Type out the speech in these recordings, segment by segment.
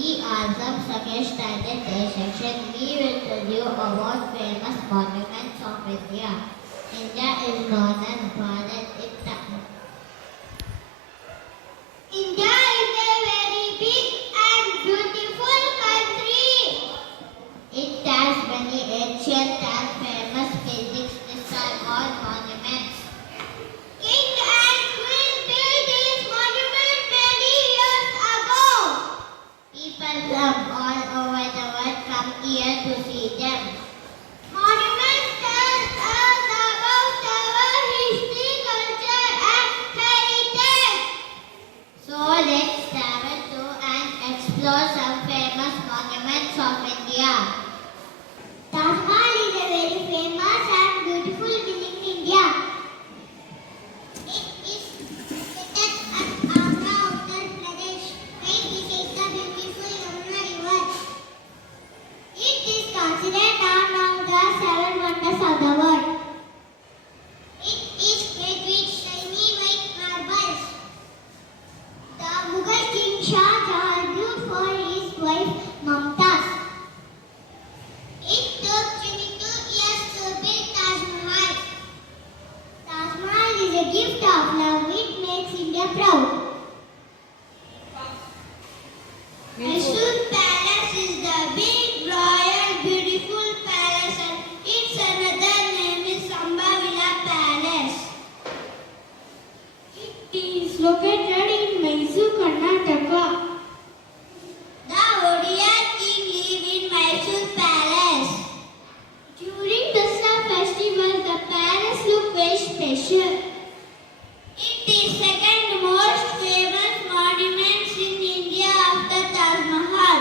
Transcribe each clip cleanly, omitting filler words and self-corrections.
Azam Sakesh Standard Day section, we will tell you about famous monuments of India. India is known as Bharat. India is a very big and beautiful country. It has many ancient and famous buildings. These are all monuments. King and Queen built this monument many years ago. People from all over the world come here to see them. Monuments tell us about our history, culture and heritage. So let's travel to and explore some famous monuments of India. Taj Mahal is a very famous and beautiful building in India. It is located at Agra, Uttar Pradesh, right beside the beautiful Yamuna River. It is considered one of the seven wonders of the world. It is made with shiny white marbles. The Mughal King Shah Jahan built for his wife Mumtaz. It took 22 years to build Taj Mahal. Taj Mahal is a gift of love. It makes India proud. Mysore Palace is the big, royal, beautiful palace and its another name is Sambhavila Palace. It is located in Mysore, Karnataka. The Odia king lived in Mysore Palace. During Dasara festival, the palace look very special. It is second most famous monuments in India after Taj Mahal.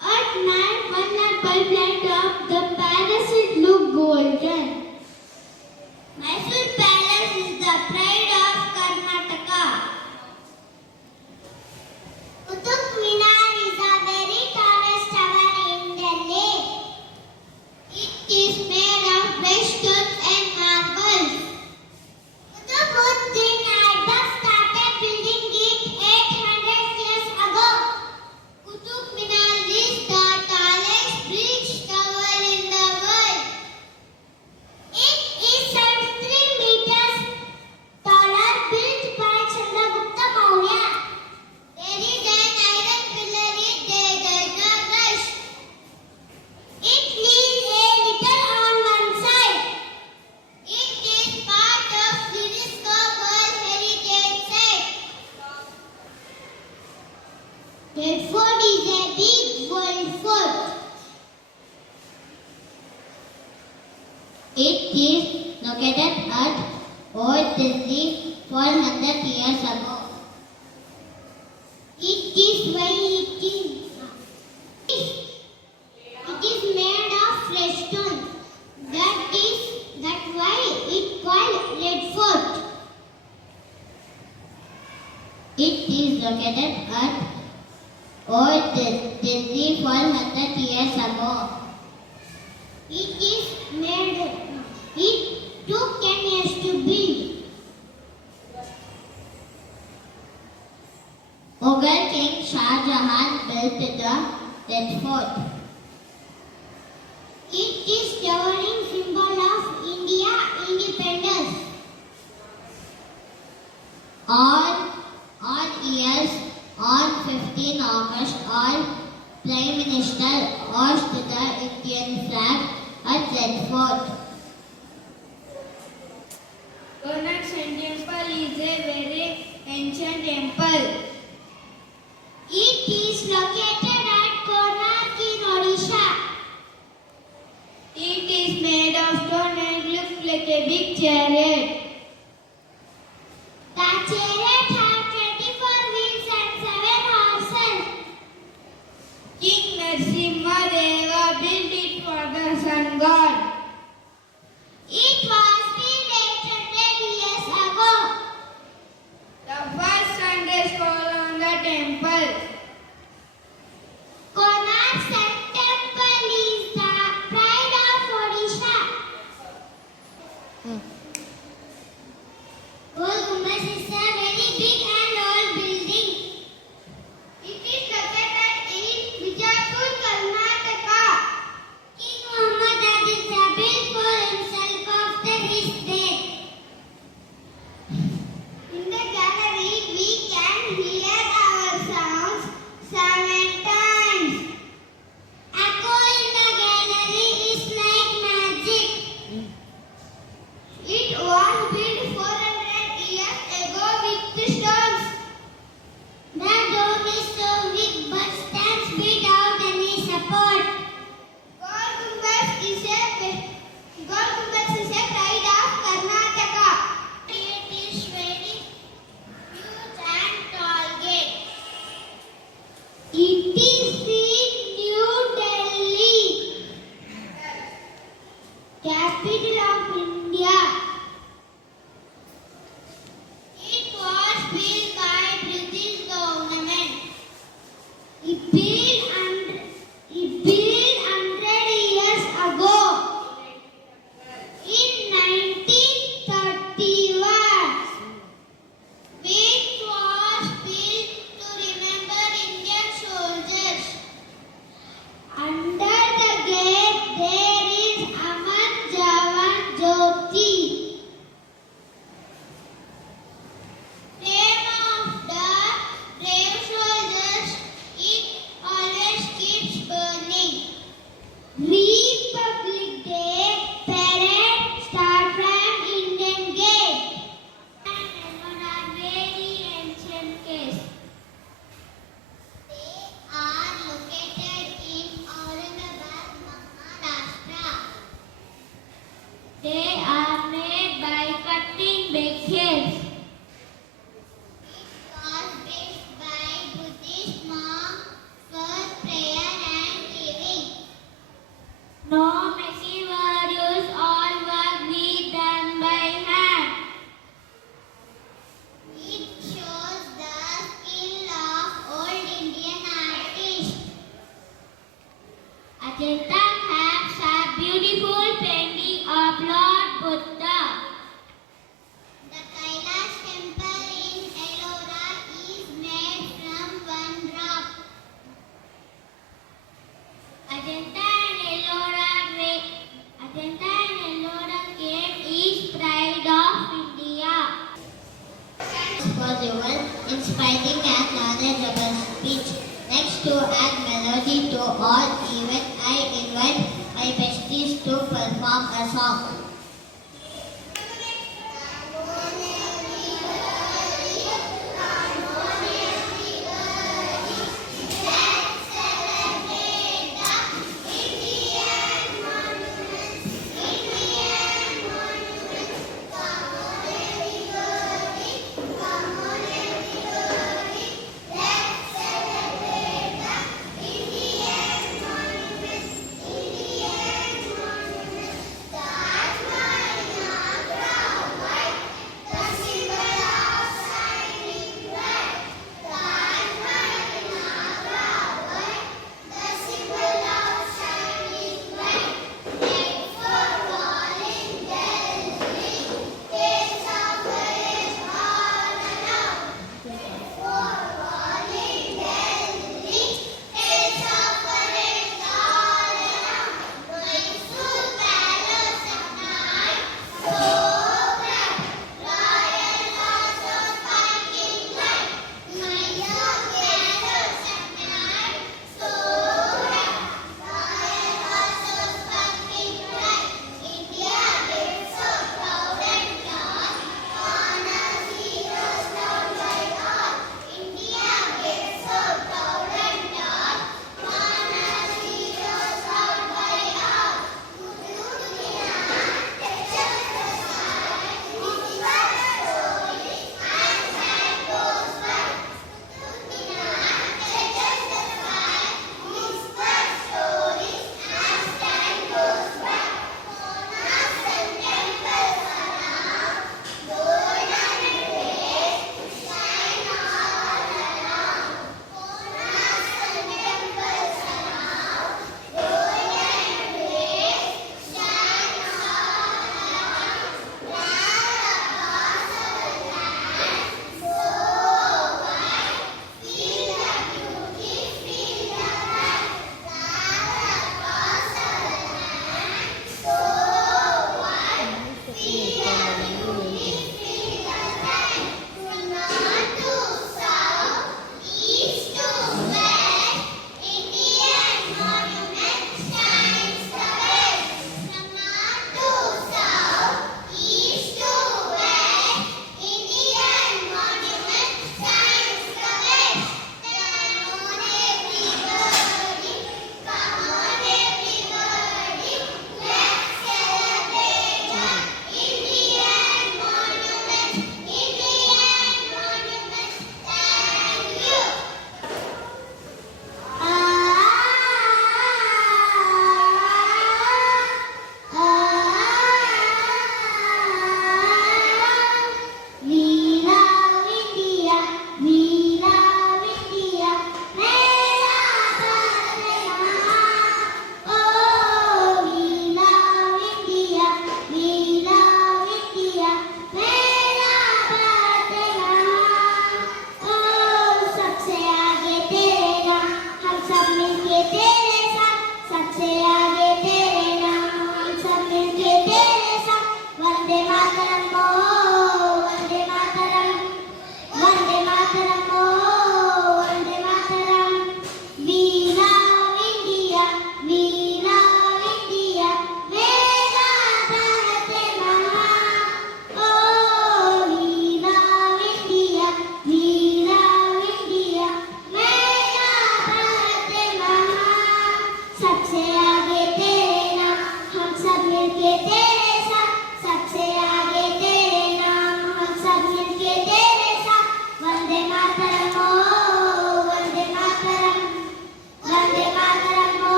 At night, when the bulb light up, the palace will look golden. Mysore Palace is the pride of Karnataka. Qutub Minar is a very tallest tower in Delhi. It is made of fresh stones and marbles. Qutbuddin Aibak started building it 800 years ago. Qutub Minar is the tallest bridge tower in the world. It is 73 meters taller, built by Chandragupta Maurya. There is an iron pillar it there does not rush. It leans a little on one side. It is part of UNESCO World Heritage Site. Red Fort is a big world fort. It is located at Old Delhi 400 years ago. It is made of fresh stone. That's why it called Red Fort. It is located at Old Delhi 400 years ago. It took 10 years to build. Mughal King Shah Jahan built the Red Fort. It is towering symbol of India independence. All years on 15 August, all Prime Minister hoist the Indian flag at Red Fort. Konark Sun Temple is a very ancient temple. It is located at Konark in Odisha. It is made of stone and looks like a big chariot. The chariot has 24 wheels and 7 horses. King Narasimha Deva built it for the sun god. It was built 800 years ago. The first Sunday school on the temple. Konark Sun Temple is the pride of Odisha. It is in New Delhi, capital of India. It was built by British government. It built 100 years ago. In 1931, Which was built to remember Indian soldiers. under the gate there is Amar Jawan Jyoti. Name of the brave soldiers, it always keeps burning. Republic Day parade start from Indian Gate. And are very ancient case. They are located in Aurangabad, Maharashtra. They are made by cutting big caves. It was built by Buddhist monks for prayer and living. No machine were used, all work be done by hand. It shows the skill of old Indian artists. Ajanta has a beautiful painting of Lord Buddha. The Kailash temple in Ellora is made from one rock. Ajanta and Ellora cave is pride of India. Possible, inspiring and knowledgeable speech. Next to add melody to all events, I invite my besties to perform a song.